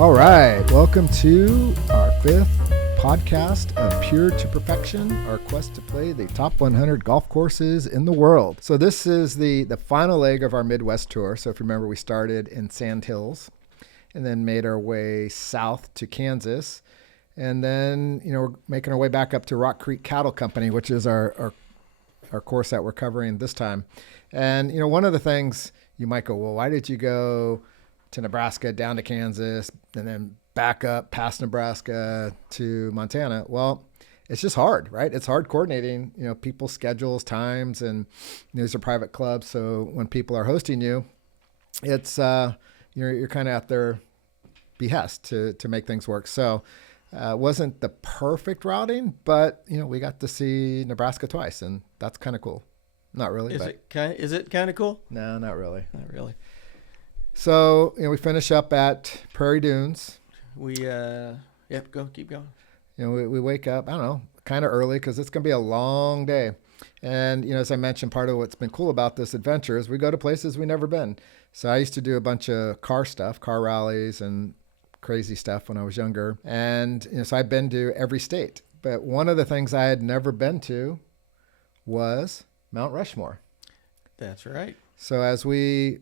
All right, welcome to our fifth podcast of Pure to Perfection, our quest to play the top 100 golf courses in the world. So this is the final leg of our Midwest tour. So if you remember, we started in Sand Hills and then made our way south to Kansas. And then, we're making our way back up to Rock Creek Cattle Company, which is our course that we're covering this time. And, one of the things you might go, well, why did you go to Nebraska, down to Kansas, and then back up past Nebraska to Montana? Well, it's just hard, right? It's hard coordinating, people's schedules, times, and these are private clubs. So when people are hosting you, it's, you're kind of at their behest to make things work. So wasn't the perfect routing, but, we got to see Nebraska twice, and that's kind of cool. Not really. Is it kind of cool? No, not really. Not really. So, we finish up at Prairie Dunes. We, keep going. We wake up, I don't know, kind of early because it's going to be a long day. And, as I mentioned, part of what's been cool about this adventure is we go to places we've never been. So I used to do a bunch of car rallies and crazy stuff when I was younger. And, so I've been to every state. But one of the things I had never been to was Mount Rushmore. That's right. So as we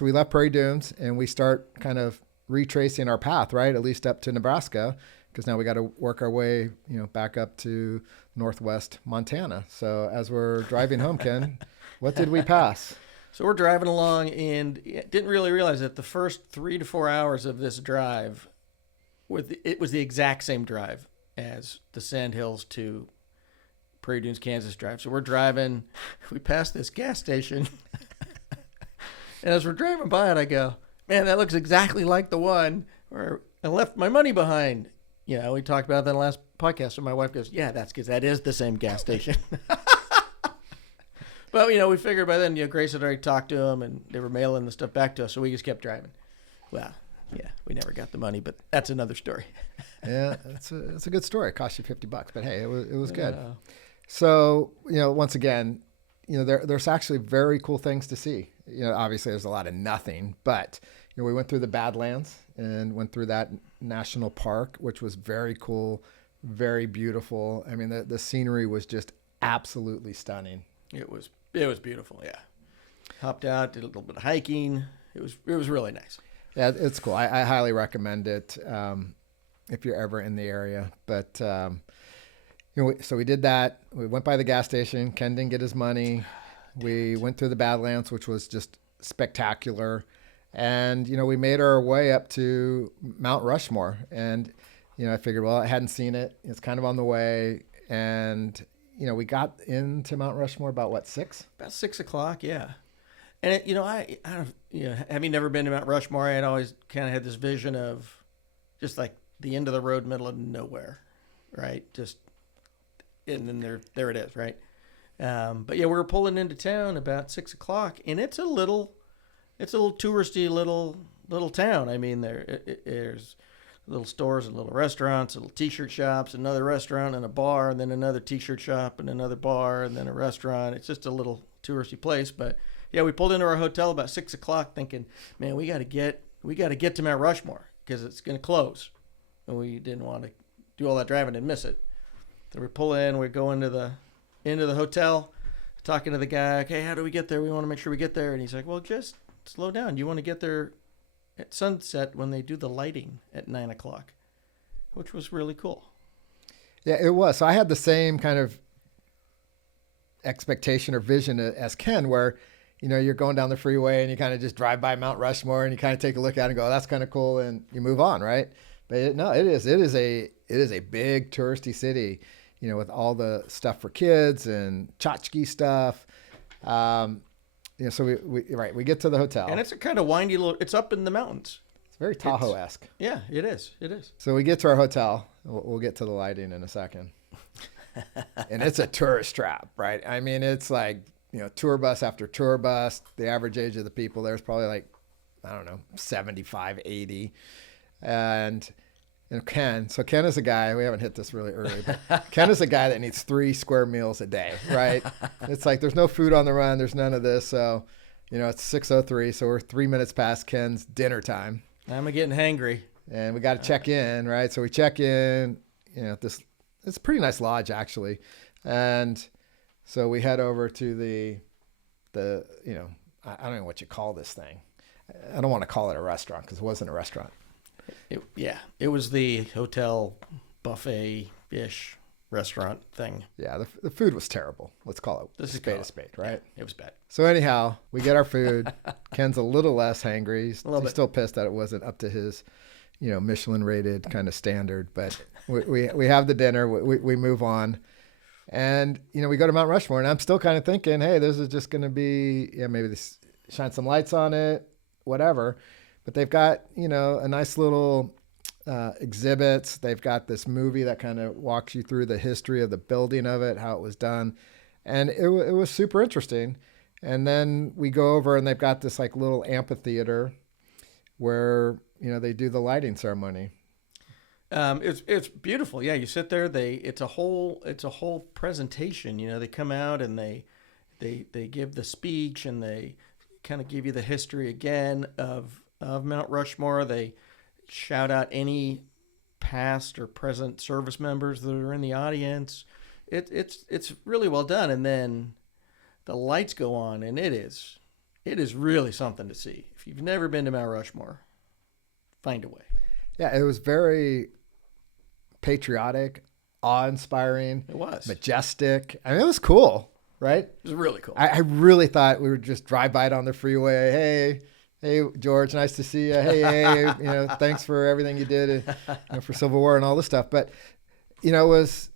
left Prairie Dunes and we start kind of retracing our path, right? At least up to Nebraska, because now we got to work our way, back up to northwest Montana. So as we're driving home, Ken, what did we pass? So we're driving along and didn't really realize that the first 3 to 4 hours of this drive, it was the exact same drive as the Sand Hills to Prairie Dunes, Kansas drive. So we're driving, we passed this gas station. And as we're driving by it, I go, man, that looks exactly like the one where I left my money behind. We talked about that in the last podcast. And my wife goes, yeah, that's because that is the same gas station. But, we figured by then, Grace had already talked to them and they were mailing the stuff back to us. So we just kept driving. Well, yeah, we never got the money, but that's another story. Yeah, it's a good story. It cost you $50, but hey, it was good. So, once again, there's actually very cool things to see. Obviously there's a lot of nothing, but, we went through the Badlands and went through that national park, which was very cool, very beautiful. I mean, the scenery was just absolutely stunning. It was beautiful. Yeah. Hopped out, did a little bit of hiking. It was really nice. Yeah, it's cool. I highly recommend it if you're ever in the area. But, so we did that. We went by the gas station. Ken didn't get his money. We went through the Badlands, which was just spectacular. And, we made our way up to Mount Rushmore. And, I figured, well, I hadn't seen it. It's kind of on the way. And, we got into Mount Rushmore about 6? About 6 o'clock, yeah. And, having never been to Mount Rushmore, I had always kind of had this vision of just like the end of the road, middle of nowhere, right? And then there it is, right? But yeah, we were pulling into town about 6 o'clock, and it's a little touristy little town. I mean, there's little stores and little restaurants, little T-shirt shops, another restaurant and a bar, and then another T-shirt shop and another bar, and then a restaurant. It's just a little touristy place. But yeah, we pulled into our hotel about 6 o'clock, thinking, man, we got to get to Mount Rushmore because it's going to close, and we didn't want to do all that driving and miss it. So we pull in, we go into the hotel, talking to the guy, okay, how do we get there? We want to make sure we get there. And he's like, well, just slow down. You want to get there at sunset when they do the lighting at 9 o'clock, which was really cool. Yeah, it was. So I had the same kind of expectation or vision as Ken, where, you're going down the freeway and you kind of just drive by Mount Rushmore and you kind of take a look at it and go, that's kind of cool. And you move on, right? But it is a big touristy city, with all the stuff for kids and tchotchke stuff. So we get to the hotel. And it's a kind of windy it's up in the mountains. It's very Tahoe-esque. Yeah, it is. So we get to our hotel. We'll get to the lighting in a second. And it's a tourist trap, right? I mean, it's like, tour bus after tour bus. The average age of the people there is probably like, I don't know, 75, 80. And Ken is a guy, we haven't hit this really early, but Ken is a guy that needs 3 square meals a day, right? It's like there's no food on the run. There's none of this. So, it's 6:03. So we're 3 minutes past Ken's dinner time. I'm getting hangry. and we got to check in, right? So we check in, it's a pretty nice lodge actually. And so we head over to the I don't know what you call this thing. I don't want to call it a restaurant because it wasn't a restaurant. It was the hotel buffet-ish restaurant thing. Yeah, the food was terrible. Let's call it This is a spade, right? Yeah, it was bad. So anyhow, we get our food. Ken's a little less hangry. He's bit. still pissed that it wasn't up to his, Michelin rated kind of standard. But we have the dinner. We move on. And, we go to Mount Rushmore. And I'm still kind of thinking, hey, this is just going to be, maybe this shine some lights on it, whatever. But they've got, a nice little exhibits. They've got this movie that kind of walks you through the history of the building of it, how it was done. And it was super interesting. And then we go over and they've got this like little amphitheater where, they do the lighting ceremony. It's beautiful. Yeah, you sit there. It's a whole presentation. They come out and they give the speech and they kind of give you the history again of Mount Rushmore. They shout out any past or present service members that are in the audience. It's really well done. And then the lights go on, and it is really something to see. If you've never been to Mount Rushmore, find a way. Yeah, it was very patriotic, awe-inspiring. It was majestic. I mean, it was cool, right? It was really cool. I really thought we would just drive by it on the freeway. Hey, George, nice to see you. Hey, thanks for everything you did for Civil War and all this stuff. But, it's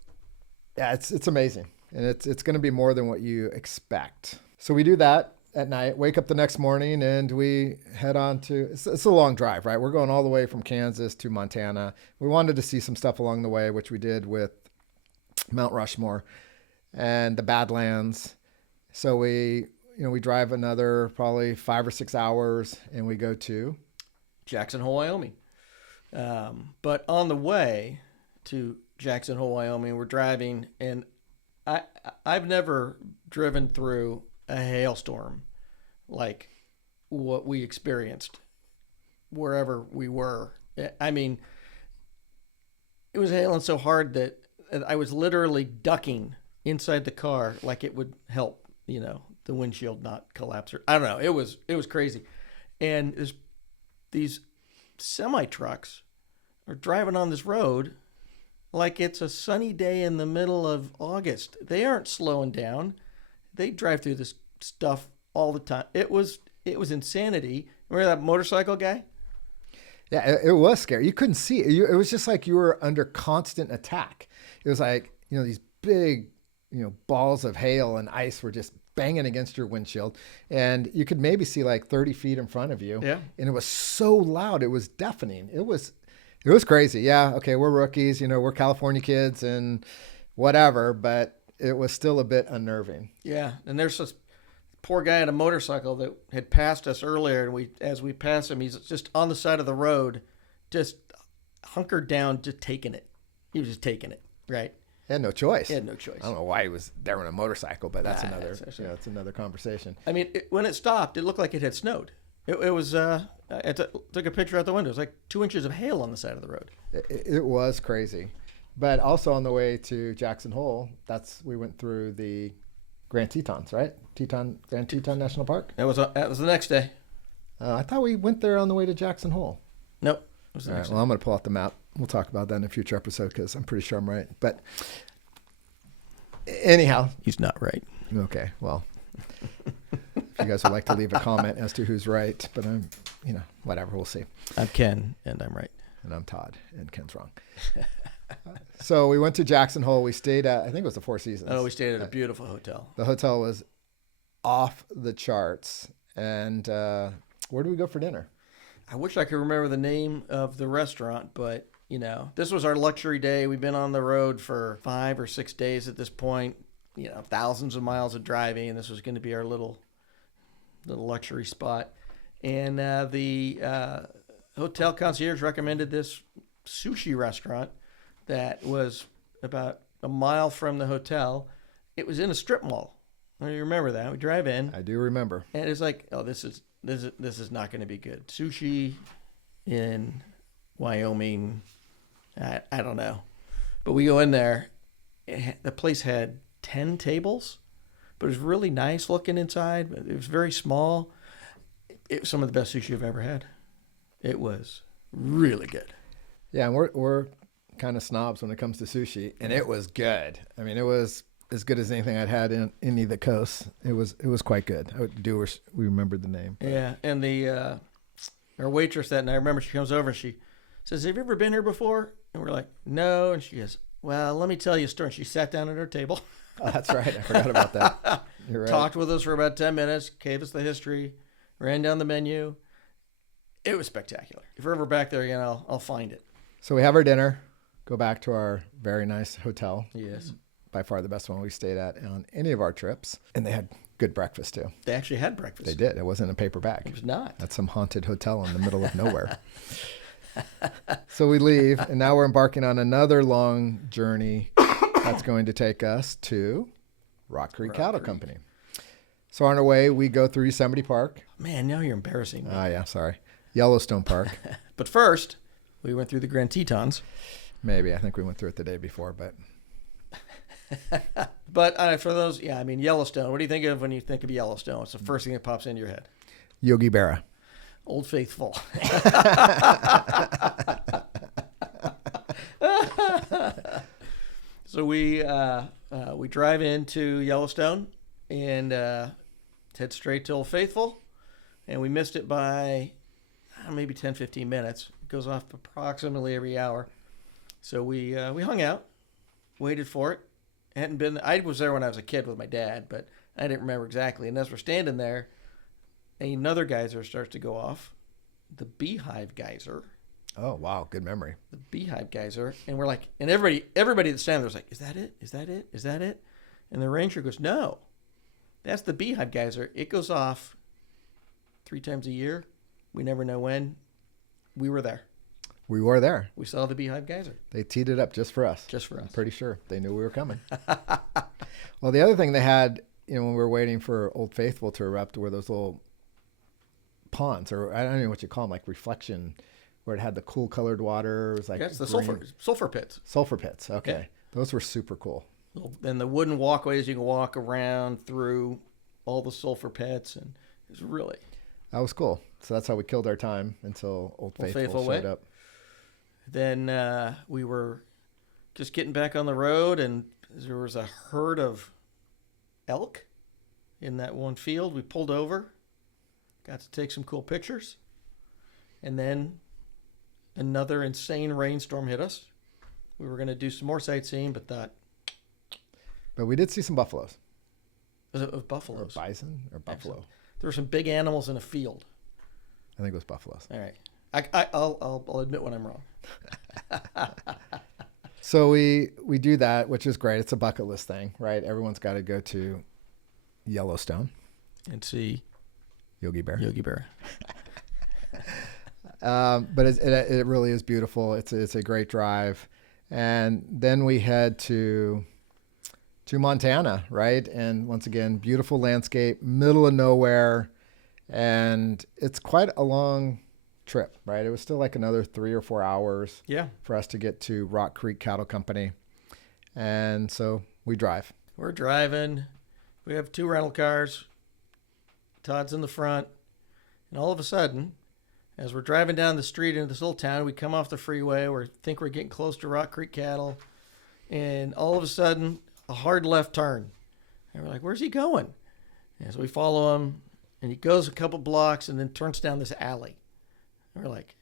amazing. And it's going to be more than what you expect. So we do that at night, wake up the next morning, and we head on to, it's a long drive, right? We're going all the way from Kansas to Montana. We wanted to see some stuff along the way, which we did with Mount Rushmore and the Badlands. So we drive another probably 5 or 6 hours, and we go to Jackson Hole, Wyoming. But on the way to Jackson Hole, Wyoming, we're driving, and I've never driven through a hailstorm like what we experienced wherever we were. I mean, it was hailing so hard that I was literally ducking inside the car like it would help, the windshield not collapse. I don't know. It was crazy. And these semi trucks are driving on this road like it's a sunny day in the middle of August. They aren't slowing down. They drive through this stuff all the time. It was insanity. Remember that motorcycle guy? Yeah, it was scary. You couldn't see it. It was just like you were under constant attack. It was like, these big, balls of hail and ice were just banging against your windshield. And you could maybe see like 30 feet in front of you. Yeah. And it was so loud. It was deafening. It was crazy. Yeah. Okay. We're rookies, we're California kids and whatever, but it was still a bit unnerving. Yeah. And there's this poor guy on a motorcycle that had passed us earlier. And as we passed him, he's just on the side of the road, just hunkered down, just taking it. He was just taking it. Right. He had no choice. He had no choice. I don't know why he was there on a motorcycle, but that's it's another conversation. I mean, when it stopped, it looked like it had snowed. It was, I took a picture out the window. It was like 2 inches of hail on the side of the road. It was crazy. But also on the way to Jackson Hole, we went through the Grand Tetons, right? Grand Teton National Park? That was the next day. I thought we went there on the way to Jackson Hole. Nope. It was the All next right, well, I'm going to pull out the map. We'll talk about that in a future episode because I'm pretty sure I'm right. But anyhow. He's not right. Okay, well. If you guys would like to leave a comment as to who's right, but I'm, whatever, we'll see. I'm Ken, and I'm right. And I'm Todd, and Ken's wrong. So we went to Jackson Hole. We stayed at, I think it was the Four Seasons. Oh, we stayed at a beautiful hotel. The hotel was off the charts. And where did we go for dinner? I wish I could remember the name of the restaurant, but, this was our luxury day. We've been on the road for 5 or 6 days at this point, thousands of miles of driving, and this was going to be our little luxury spot. And the hotel concierge recommended this sushi restaurant that was about a mile from the hotel. It was in a strip mall. You remember that? We drive in. I do remember. And it's like, oh, this is not going to be good. Sushi in Wyoming. I don't know. But we go in there. The place had 10 tables, but it was really nice looking inside. It was very small. It was some of the best sushi I've ever had. It was really good. Yeah, and we're kind of snobs when it comes to sushi, and it was good. I mean, it was as good as anything I'd had in any of the coasts. It was quite good. We remembered the name. Yeah, and our waitress that night, I remember she comes over and she says, "Have you ever been here before?" And we're like, "No." And she goes, "Well, let me tell you a story." And she sat down at her table. Oh, that's right. I forgot about that. You're right. Talked with us for about 10 minutes, gave us the history, ran down the menu. It was spectacular. If we're ever back there again, I'll find it. So we have our dinner, go back to our very nice hotel. Yes. By far the best one we stayed at on any of our trips. And they had good breakfast too. They actually had breakfast. They did. It wasn't a paper bag. It was not. That's some haunted hotel in the middle of nowhere. So we leave, and now we're embarking on another long journey that's going to take us to Rock Creek Cattle Company. So on our way, we go through Yosemite Park. Man, now you're embarrassing me. Yeah, sorry. Yellowstone Park. But first, we went through the Grand Tetons. Maybe. I think we went through it the day before, but... But for those, Yellowstone. What do you think of when you think of Yellowstone? What's the first thing that pops into your head? Yogi Berra. Old Faithful. So we drive into Yellowstone and head straight to Old Faithful, and we missed it by maybe 10, 15 minutes. It goes off approximately every hour. So we hung out, waited for it. I was there when I was a kid with my dad, but I didn't remember exactly. And as we're standing there, another geyser starts to go off, the Beehive Geyser. Oh, wow. Good memory. The Beehive Geyser. And we're like, and everybody that's standing there was like, is that it? Is that it? Is that it? And the ranger goes, no, that's the Beehive Geyser. It goes off 3 times a year. We never know when. We were there. We were there. We saw the Beehive Geyser. They teed it up just for us. Just for us. I'm pretty sure they knew we were coming. Well, the other thing they had, when we were waiting for Old Faithful to erupt, were those little ponds, or I don't know what you call them, like reflection, where it had the cool colored water. It was like it's the green. sulfur pits. Sulfur pits. Okay. Yeah. Those were super cool. And the wooden walkways, you can walk around through all the sulfur pits, and it was really... That was cool. So that's how we killed our time until Old Faithful showed up. Then we were just getting back on the road, and there was a herd of elk in that one field. We pulled over, got to take some cool pictures, and then another insane rainstorm hit us. We were going to do some more sightseeing, but thought... But we did see some buffaloes. Was it buffaloes? Or bison or buffalo? Excellent. There were some big animals in a field. I think it was buffaloes. All right. I'll admit when I'm wrong. So we do that, which is great. It's a bucket list thing, right? Everyone's got to go to Yellowstone and see Yogi Berra. But it really is beautiful. It's a great drive, and then we head to Montana, right? And once again, beautiful landscape, middle of nowhere, and it's quite a long trip, right? It was still like another 3 or 4 hours for us to get to Rock Creek Cattle Company. And so we drive. We're driving. We have 2 rental cars. Todd's in the front. And all of a sudden, as we're driving down the street into this little town, we come off the freeway. We think we're getting close to Rock Creek Cattle. And all of a sudden, a hard left turn. And we're like, where's he going? And so we follow him. And he goes a couple blocks and then turns down this alley. And we're like,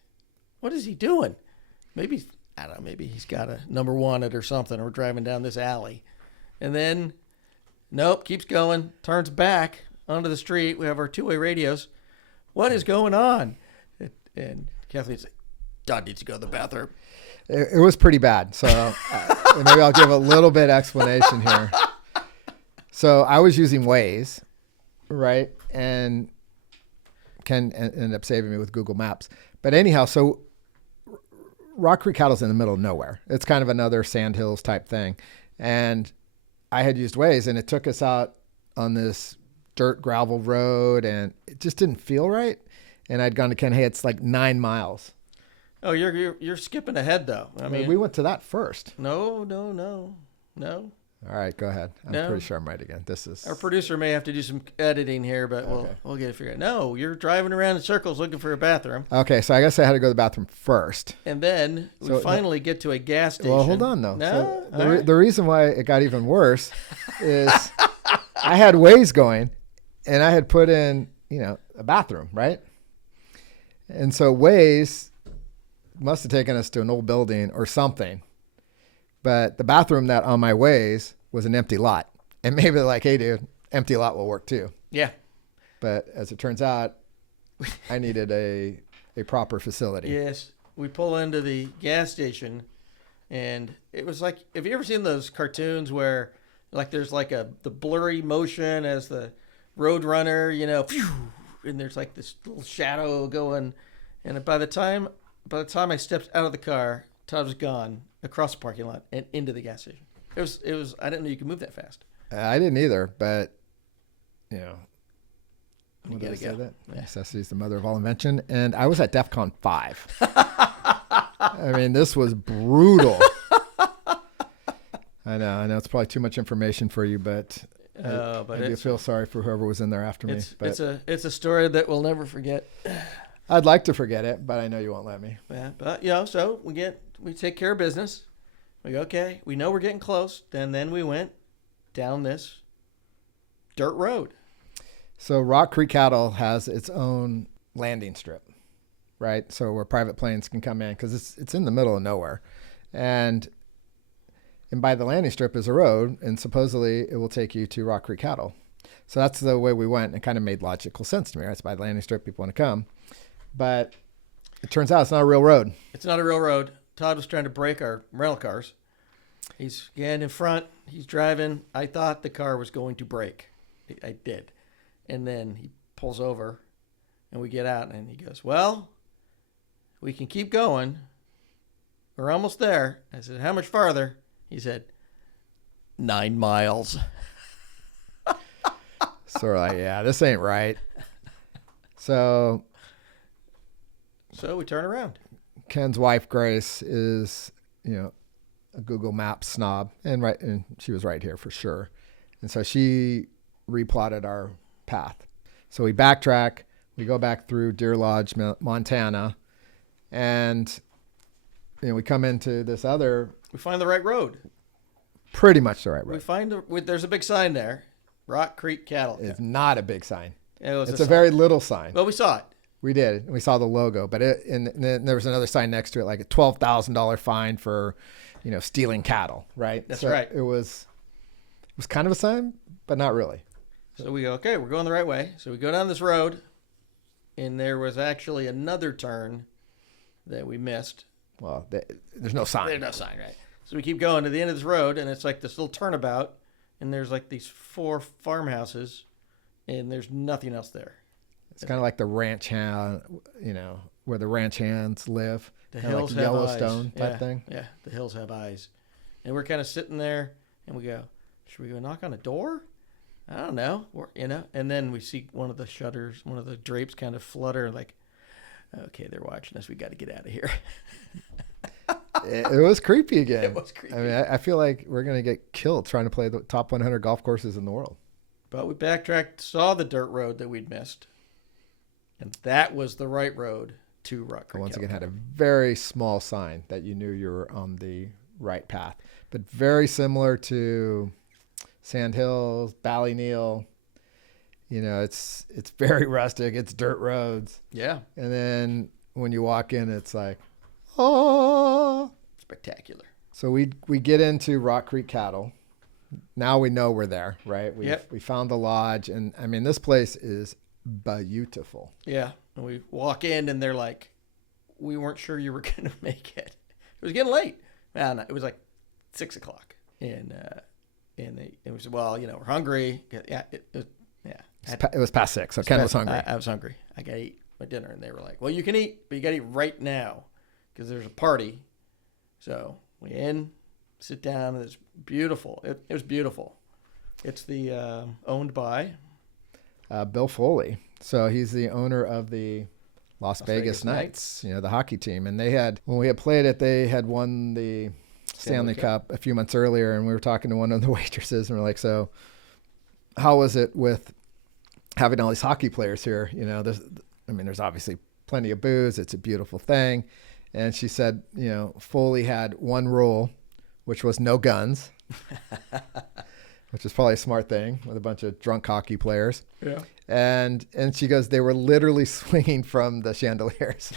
what is he doing? Maybe, I don't know, maybe he's got a number wanted or something. We're driving down this alley. And then, nope, keeps going, turns back onto the street. We have our 2-way radios. What is going on? And Kathleen's like, Todd needs to go to the bathroom. It was pretty bad. So maybe I'll give a little bit explanation here. So I was using Waze, right? And Ken ended up saving me with Google Maps. But anyhow, so Rock Creek Cattle's in the middle of nowhere. It's kind of another Sandhills type thing. And I had used Waze, and it took us out on this dirt gravel road, and it just didn't feel right. And I'd gone to Ken, hey, it's like 9 miles. Oh, you're skipping ahead though. I mean, we went to that first. no. All right, go ahead. I'm No. pretty sure I'm right again. This is Our producer may have to do some editing here, but Okay. we'll get it figured out. No, you're driving around in circles looking for a bathroom, okay. So I guess I had to go to the bathroom first. and then we So- finally get to a gas station. Well, hold on though. No, So all right. the reason why it got even worse is I had Waze going, and I had put in a bathroom, right? And so Waze must have taken us to an old building or something. But the bathroom that on my Waze was an empty lot. And maybe they're like, hey, dude, empty lot will work too. Yeah. But as it turns out, I needed a proper facility. Yes. We pull into the gas station, and it was like, have you ever seen those cartoons where like there's like the blurry motion as the road runner, phew, and there's like this little shadow going, and by the time I stepped out of the car, Todd was gone across the parking lot and into the gas station. It was I didn't know you could move that fast. I didn't either, but You what did I gotta say go. that? Yeah. Necessity is the mother of all invention. And I was at DEF CON 5. I mean, this was brutal. I know it's probably too much information for you, but But I do feel sorry for whoever was in there after me. But it's a story that we'll never forget. I'd like to forget it, but I know you won't let me. Yeah, but so we take care of business. We go, okay, we know we're getting close. Then we went down this dirt road. So Rock Creek Cattle has its own landing strip, right? So where private planes can come in because it's in the middle of nowhere, and by the landing strip is a road, and supposedly it will take you to Rock Creek Cattle. So that's the way we went, and it kind of made logical sense to me, right? It's by the landing strip, people want to come, but it turns out it's not a real road. It's not a real road. Todd was trying to brake our rental cars. He's getting in front. He's driving. I thought the car was going to brake. I did. And then he pulls over, and we get out, and he goes, well, we can keep going. We're almost there. I said, how much farther? He said, 9 miles. So we're like, yeah, this ain't right. So we turn around. Ken's wife, Grace, is, a Google Maps snob, and she was right here for sure. And so she replotted our path. So we backtrack, we go back through Deer Lodge, Montana, and we come into this other, We find the right road. pretty much the right We road. find there's a big sign there, Rock Creek Cattle. It's not a big sign. It's It's a very little sign. Well, we saw it. We did. We saw the logo, but and then there was another sign next to it, like a $12,000 fine for, stealing cattle. Right. That's So right. It was kind of a sign, but not really. So we go, okay, we're going the right way. So we go down this road, and there was actually another turn that we missed. Well, there's no sign. There's no sign, right? So we keep going to the end of this road, and it's like this little turnabout, and there's like these 4 farmhouses, and there's nothing else there. It's kind of like the ranch hand, where the ranch hands live. The Kinda hills like have Yellowstone eyes. type Yeah, thing. Yeah, the hills have eyes. And we're kind of sitting there, and we go, should we go knock on a door? I don't know. And then we see one of the shutters, one of the drapes kind of flutter, like, okay, they're watching us. We got to get out of here. It was creepy again. It was creepy. I mean, I feel like we're going to get killed trying to play the top 100 golf courses in the world. But we backtracked, saw the dirt road that we'd missed, and that was the right road to Rock Creek. Once again, California. had a very small sign that you knew you were on the right path, but very similar to Sand Hills, Ballyneal. It's very rustic. It's dirt roads. Yeah, And then when you walk in, it's like, oh. spectacular. So we get into Rock Creek Cattle. Now we know we're there, right? We found the lodge, and I mean, this place is beautiful. Yeah, and we walk in, and they're like, we weren't sure you were going to make it. It was getting late. Man, it was like 6 o'clock. And we said, well, we're hungry. Yeah, It was past 6, so Ken was hungry. I was hungry. I got to eat my dinner. And they were like, well, you can eat, but you got to eat right now because there's a party. So we sit down, and it's beautiful. It was beautiful. It's owned by Bill Foley. So he's the owner of the Las Vegas Knights, the hockey team. And they had, when we had played it, they had won the Stanley Cup a few months earlier. And we were talking to one of the waitresses and we're like, so how was it with having all these hockey players here? There's obviously plenty of booze. It's a beautiful thing. And she said, Foley had one rule, which was no guns, which is probably a smart thing with a bunch of drunk hockey players. Yeah. And she goes, they were literally swinging from the chandeliers.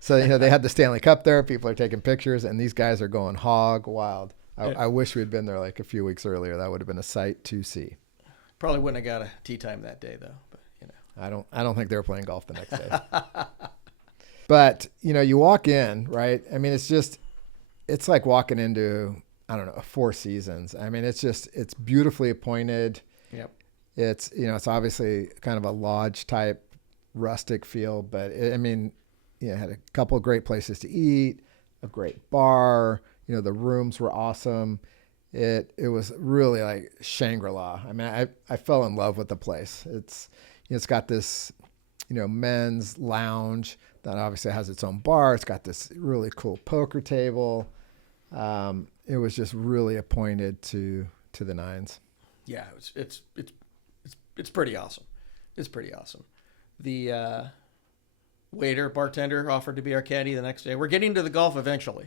So, they had the Stanley Cup there. People are taking pictures, and these guys are going hog wild. I wish we had been there like a few weeks earlier. That would have been a sight to see. Probably wouldn't have got a tee time that day, though. But I don't think they were playing golf the next day. But you walk in, right? I mean, it's like walking into, I don't know, Four Seasons. I mean, it's beautifully appointed. Yep. It's it's obviously kind of a lodge type rustic feel, but it had a couple of great places to eat, a great bar. The rooms were awesome. It was really like Shangri-La. I mean, I fell in love with the place. It's got this, men's lounge that obviously has its own bar. It's got this really cool poker table. It was just really appointed to the nines. Yeah, it's pretty awesome. It's pretty awesome. The bartender offered to be our caddy the next day. We're getting to the golf eventually.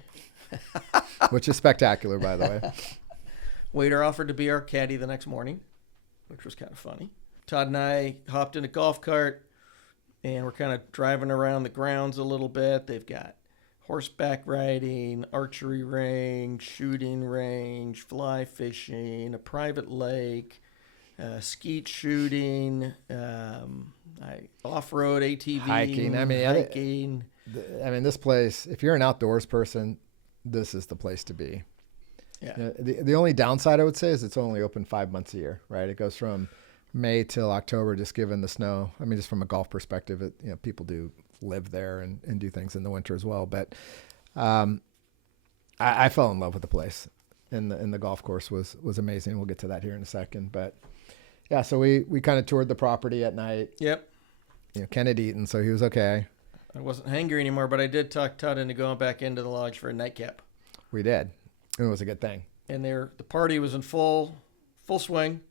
Which is spectacular, by the way. Waiter offered to be our caddy the next morning, which was kind of funny. Todd and I hopped in a golf cart, and we're kind of driving around the grounds a little bit. They've got horseback riding, archery range, shooting range, fly fishing, a private lake, skeet shooting, off-road ATV, hiking. This place, if you're an outdoors person, this is the place to be. Yeah. The only downside I would say is it's only open 5 months a year, right? It goes from May till October, just given the snow. I mean, just from a golf perspective, people do live there and do things in the winter as well. But I fell in love with the place, and the golf course was amazing. We'll get to that here in a second. But yeah, so we kind of toured the property at night. Yep. Ken had eaten, so he was okay. I wasn't hangry anymore, but I did talk Todd into going back into the lodge for a nightcap. We did. It was a good thing. And the party was in full swing,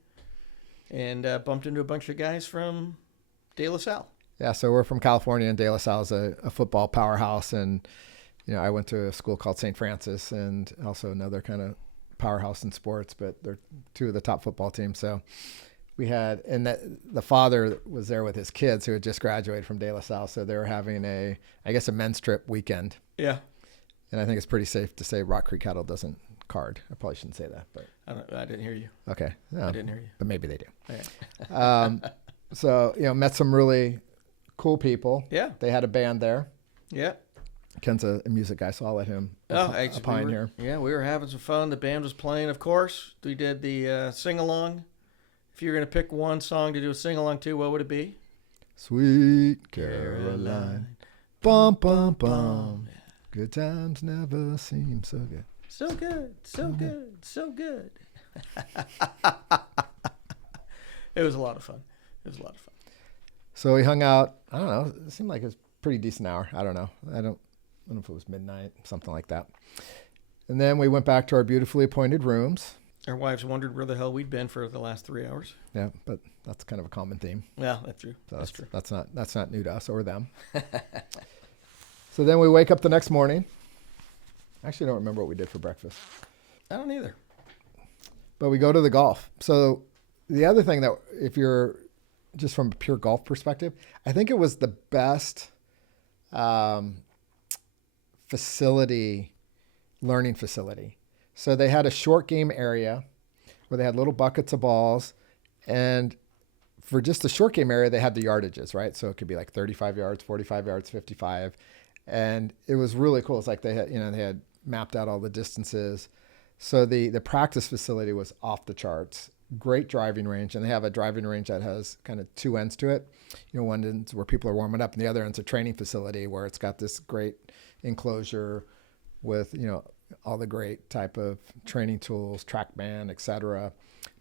and bumped into a bunch of guys from De La Salle. Yeah, so we're from California, and De La Salle is a football powerhouse. And, I went to a school called St. Francis, and also another kind of powerhouse in sports, but they're two of the top football teams. So we had, and the father was there with his kids who had just graduated from De La Salle. So they were having a men's trip weekend. Yeah. And I think it's pretty safe to say Rock Creek Cattle doesn't card. I probably shouldn't say that, but I didn't hear you. Okay. No, I didn't hear you. But maybe they do. Okay. So, met some really cool people. Yeah. They had a band there. Yeah. Ken's a music guy, so I'll let him opine here. Yeah, we were having some fun. The band was playing, of course. We did the sing-along. If you were going to pick one song to do a sing-along to, what would it be? Sweet Caroline. Bum, bum, bum. Good times never seem so good. So good, so good, so good. It was a lot of fun. So we hung out, I don't know, it seemed like it was a pretty decent hour. I don't know. I don't know if it was midnight, something like that. And then we went back to our beautifully appointed rooms. Our wives wondered where the hell we'd been for the last 3 hours. Yeah, but that's kind of a common theme. Yeah, that's true. So that's true. That's not new to us or them. So then we wake up the next morning. I actually don't remember what we did for breakfast. I don't either. But we go to the golf. So the other thing that, if you're just from a pure golf perspective, I think it was the best learning facility. So they had a short game area where they had little buckets of balls. And for just the short game area, they had the yardages, right? So it could be like 35 yards, 45 yards, 55. And it was really cool. It's like they had mapped out all the distances. So the practice facility was off the charts. Great driving range. And they have a driving range that has kind of two ends to it. One end's where people are warming up, and the other end's a training facility where it's got this great enclosure with, all the great type of training tools, TrackMan, et cetera,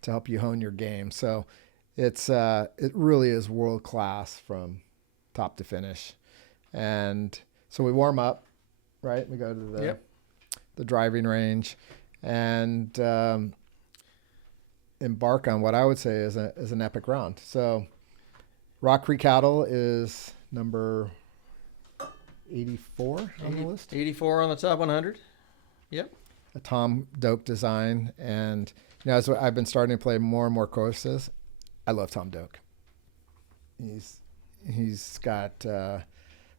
to help you hone your game. So it really is world class from top to finish. And so we warm up, right? We go to the driving range and embark on what I would say is an epic round. So Rock Creek Cattle is number 84 on the list. 84 on the top 100. Yep. A Tom Doak design. And as I've been starting to play more and more courses, I love Tom Doak. He's got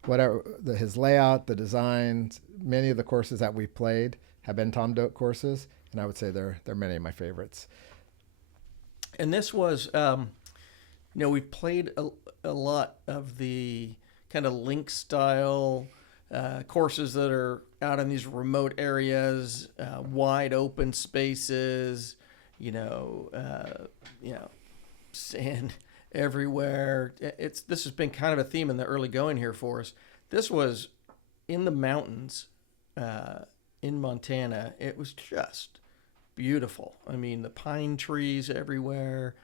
his layout, the designs. Many of the courses that we've played have been Tom Doak courses, and I would say they're many of my favorites. And this was, we've played a lot of the kind of link style courses that are out in these remote areas, wide open spaces, sand everywhere. This has been kind of a theme in the early going here for us. This was in the mountains in Montana. It was just beautiful. I mean, the pine trees everywhere.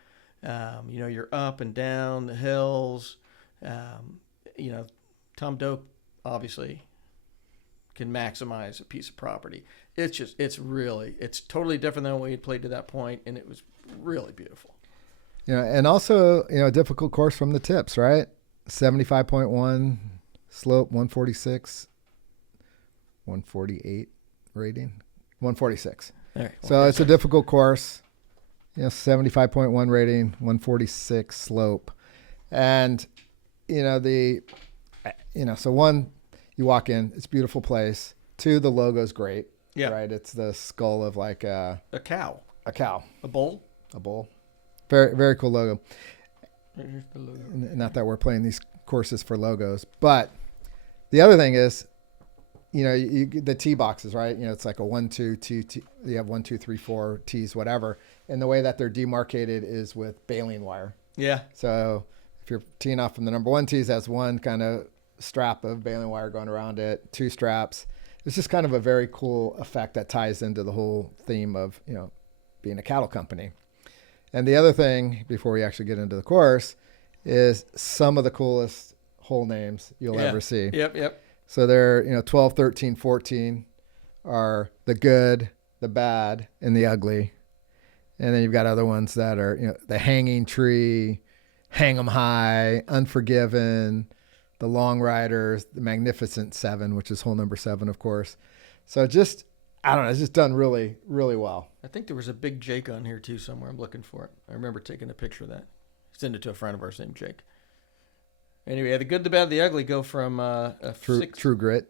You're up and down the hills. Tom Doak obviously can maximize a piece of property. It's totally different than what we had played to that point, and it was really beautiful. And also, a difficult course from the tips, right? 75.1 slope, 146, 148 rating, 146. All right, so it's a difficult course. 75.1 rating, 146 slope, and so one, you walk in, it's a beautiful place. Two, the logo's great. Yeah. Right. It's the skull of like a cow. A cow. A bull. A bull. Very, very cool logo. Here's the logo. Not that we're playing these courses for logos, but the other thing is, the tee boxes, right? It's like a 1, 2, 2, you have 1, 2, 3, 4 tees, whatever. And the way that they're demarcated is with baling wire. Yeah. So if you're teeing off from the number 1 tees, that's one kind of strap of baling wire going around it, 2 straps. It's just kind of a very cool effect that ties into the whole theme of, being a cattle company. And the other thing, before we actually get into the course, is some of the coolest hole names you'll ever see. Yep. So they're, 12, 13, 14 are the good, the bad, and the ugly. And then you've got other ones that are, the hanging tree, hang 'em high, unforgiven, the long riders, the magnificent 7, which is hole number 7, of course. So just, I don't know, it's just done really, really well. I think there was a big Jake on here too somewhere. I'm looking for it. I remember taking a picture of that. Send it to a friend of ours named Jake. Anyway, the good, the bad, the ugly go from True Grit,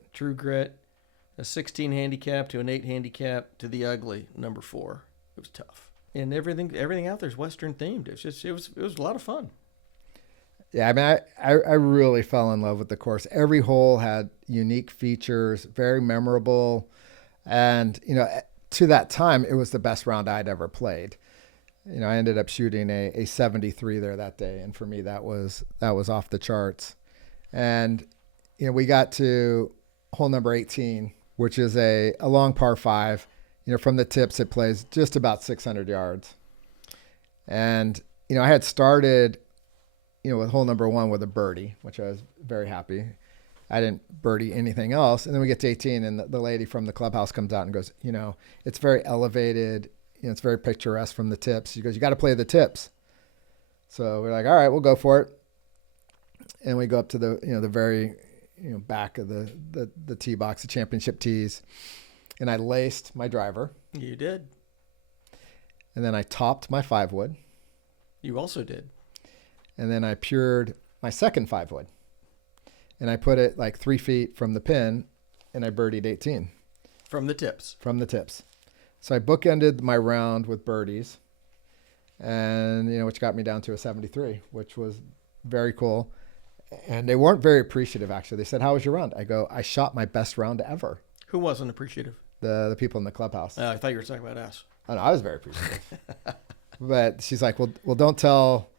a 16 handicap to an 8 handicap to the ugly number 4. It was tough, and everything out there is Western themed. It was a lot of fun. Yeah, I mean, I really fell in love with the course. Every hole had unique features, very memorable, and to that time, it was the best round I'd ever played. I ended up shooting a 73 there that day, and for me, that was off the charts. And we got to hole number 18, which is a long par 5. From the tips, it plays just about 600 yards. And I had started, with hole number 1 with a birdie, which I was very happy. I didn't birdie anything else. And then we get to 18, and the lady from the clubhouse comes out and goes, it's very elevated. It's very picturesque from the tips. She goes, you got to play the tips. So we're like, all right, we'll go for it. And we go up to the, the very, back of the tee box, the championship tees. And I laced my driver. You did. And then I topped my 5-wood. You also did. And then I pured my second 5-wood. And I put it like 3 feet from the pin, and I birdied 18. From the tips. From the tips. So I bookended my round with birdies, and which got me down to a 73, which was very cool. And they weren't very appreciative, actually. They said, "How was your round?" I go, "I shot my best round ever." Who wasn't appreciative? The people in the clubhouse. I thought you were talking about us. Oh, no, I was very appreciative. But she's like, "Well, don't tell."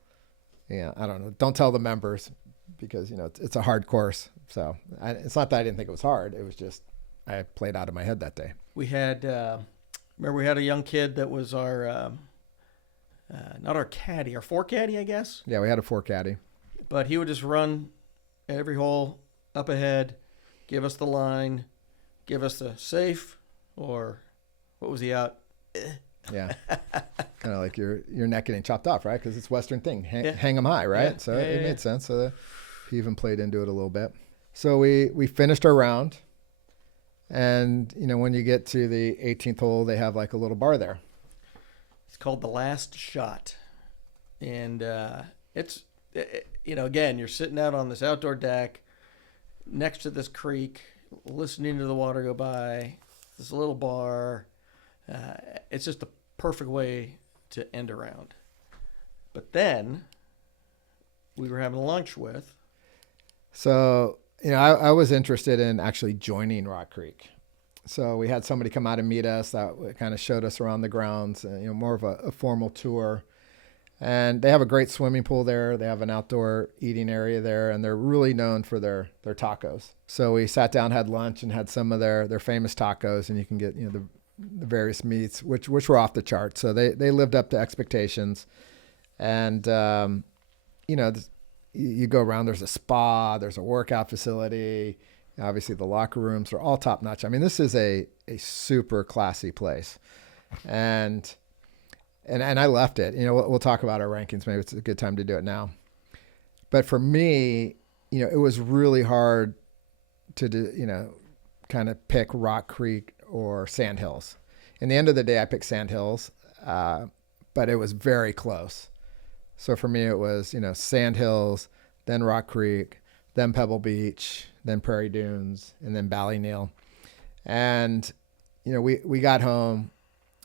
Yeah, I don't know. Don't tell the members because it's a hard course. So it's not that I didn't think it was hard. It was just I played out of my head that day. We had. Remember, we had a young kid that was our, not our caddy, our 4 caddy, I guess. Yeah, we had a 4 caddy. But he would just run every hole up ahead, give us the line, give us the safe, or what was he out? Yeah. Kind of like your neck getting chopped off, right? Because it's Western thing. Yeah. Hang them high, right? Yeah. So Yeah, it yeah, made sense. So he even played into it a little bit. So we finished our round. And, you know, when you get to the 18th hole, they have like a little bar there. It's called the last shot. And you know, again, you're sitting out on this outdoor deck next to this creek, listening to the water go by, this little bar. It's just the perfect way to end a round. But then we were having lunch with. So, you know, I was interested in actually joining Rock Creek. So we had somebody come out and meet us that kind of showed us around the grounds, you know, more of a formal tour. And they have a great swimming pool there. They have an outdoor eating area there, and they're really known for their tacos. So we sat down, had lunch, and had some of their famous tacos, and you can get, you know, the various meats, which were off the chart. So they lived up to expectations. And, you know, you go around, there's a spa, there's a workout facility. Obviously, the locker rooms are all top notch. I mean, this is a super classy place. And I left it. You know, we'll talk about our rankings. Maybe it's a good time to do it now. But for me, you know, it was really hard to do, you know, kind of pick Rock Creek or Sandhills. In the end of the day, I picked Sandhills, but it was very close. So for me, it was, you know, Sandhills, then Rock Creek, then Pebble Beach, then Prairie Dunes, and then Ballyneal. And, you know, we got home,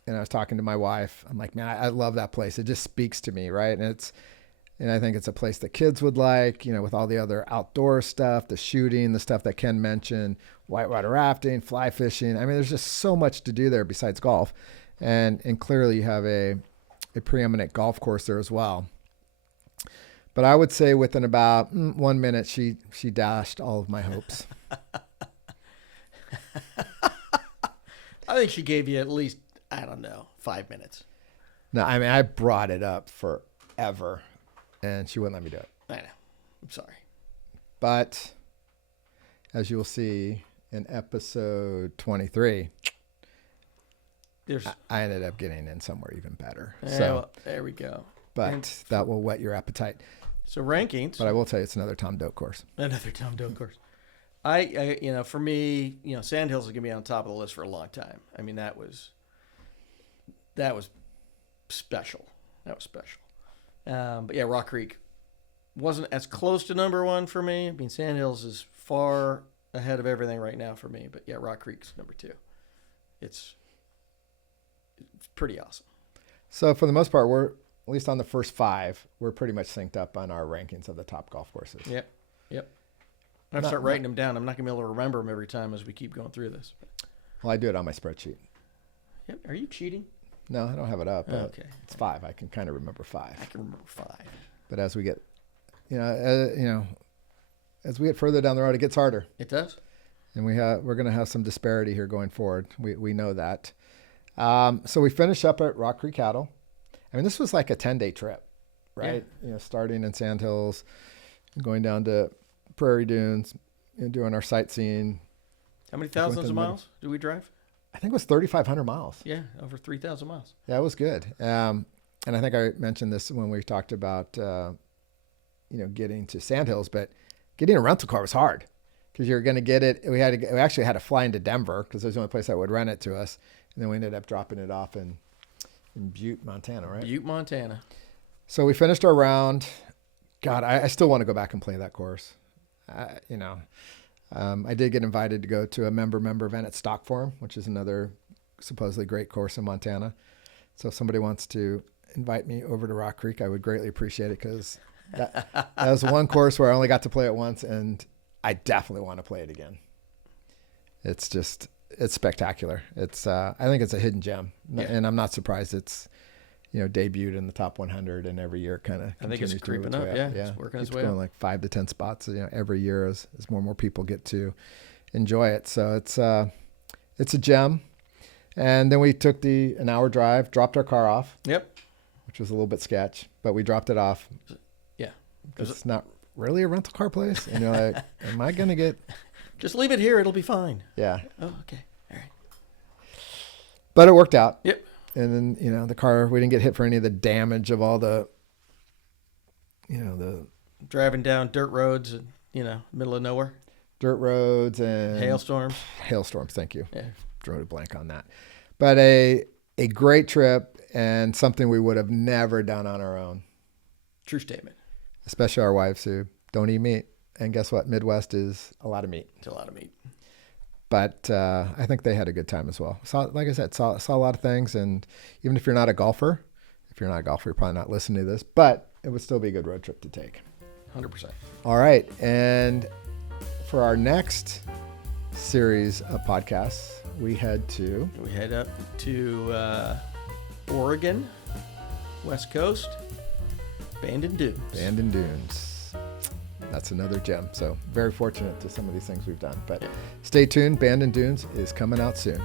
and I was talking to my wife. I'm like, man, I love that place. It just speaks to me, right? And I think it's a place that kids would like, you know, with all the other outdoor stuff, the shooting, the stuff that Ken mentioned, whitewater rafting, fly fishing. I mean, there's just so much to do there besides golf. And clearly you have a preeminent golf course there as well. But I would say within about 1 minute, she dashed all of my hopes. I think she gave you at least, I don't know, 5 minutes. No, I mean, I brought it up forever, and she wouldn't let me do it. I know. I'm sorry. But as you'll see in episode 23, I ended up getting in somewhere even better. Well, there we go. But that will whet your appetite. So rankings. But I will tell you, it's another Tom Doak course. Another Tom Doak course. I you know, for me, you know, Sandhills is going to be on top of the list for a long time. I mean, that was special. That was special. But yeah, Rock Creek wasn't as close to number one for me. I mean, Sandhills is far ahead of everything right now for me. But yeah, Rock Creek's number two. It's pretty awesome. So for the most part, we're, at least on the first five, we're pretty much synced up on our rankings of the top golf courses. Yep. I have to start writing them down. I'm not going to be able to remember them every time as we keep going through this. Well, I do it on my spreadsheet. Yep. Are you cheating? No, I don't have it up. Okay. It's five. I can kind of remember five. I can remember five. But as we get, as we get further down the road, it gets harder. It does. And we're going to have some disparity here going forward. We know that. So we finished up at Rock Creek Cattle. I mean, this was like a 10-day trip, right? Yeah. You know, starting in Sandhills, going down to Prairie Dunes, and doing our sightseeing. How many thousands of miles do we drive? I think it was 3,500 miles. Yeah, over 3,000 miles. Yeah, it was good. And I think I mentioned this when we talked about, getting to Sandhills, but getting a rental car was hard because you're going to get it. We actually had to fly into Denver because there's the only place that would rent it to us. And then we ended up dropping it off in Butte, Montana, right? Butte, Montana. So we finished our round. God, I still want to go back and play that course. I did get invited to go to a member event at Stock Forum, which is another supposedly great course in Montana. So if somebody wants to invite me over to Rock Creek, I would greatly appreciate it because that was one course where I only got to play it once, and I definitely want to play it again. It's spectacular. I think it's a hidden gem, and I'm not surprised it's, debuted in the top 100, and every year kind of. I think it's creeping up. Yeah, it's working its way going up. Like 5 to 10 spots, every year as more and more people get to enjoy it. So it's a gem. And then we took an hour drive, dropped our car off. Yep. Which was a little bit sketch, but we dropped it off. Yeah. It's not really a rental car place? And you're like, am I going to get... Just leave it here. It'll be fine. Yeah. Oh, okay. All right. But it worked out. Yep. And then, the car, we didn't get hit for any of the damage of all the, the driving down dirt roads and, middle of nowhere. Dirt roads and... Hailstorms. Hailstorms, thank you. Yeah. Drew a blank on that. But a great trip and something we would have never done on our own. True statement. Especially our wives who don't eat meat. And guess what? Midwest is a lot of meat. It's a lot of meat. But I think they had a good time as well. Like I said, saw a lot of things. And even if you're not a golfer, you're probably not listening to this. But it would still be a good road trip to take. 100%. All right. And for our next series of podcasts, we head up to Oregon, West Coast, Bandon Dunes. That's another gem. So very fortunate to some of these things we've done. But stay tuned. Bandon Dunes is coming out soon.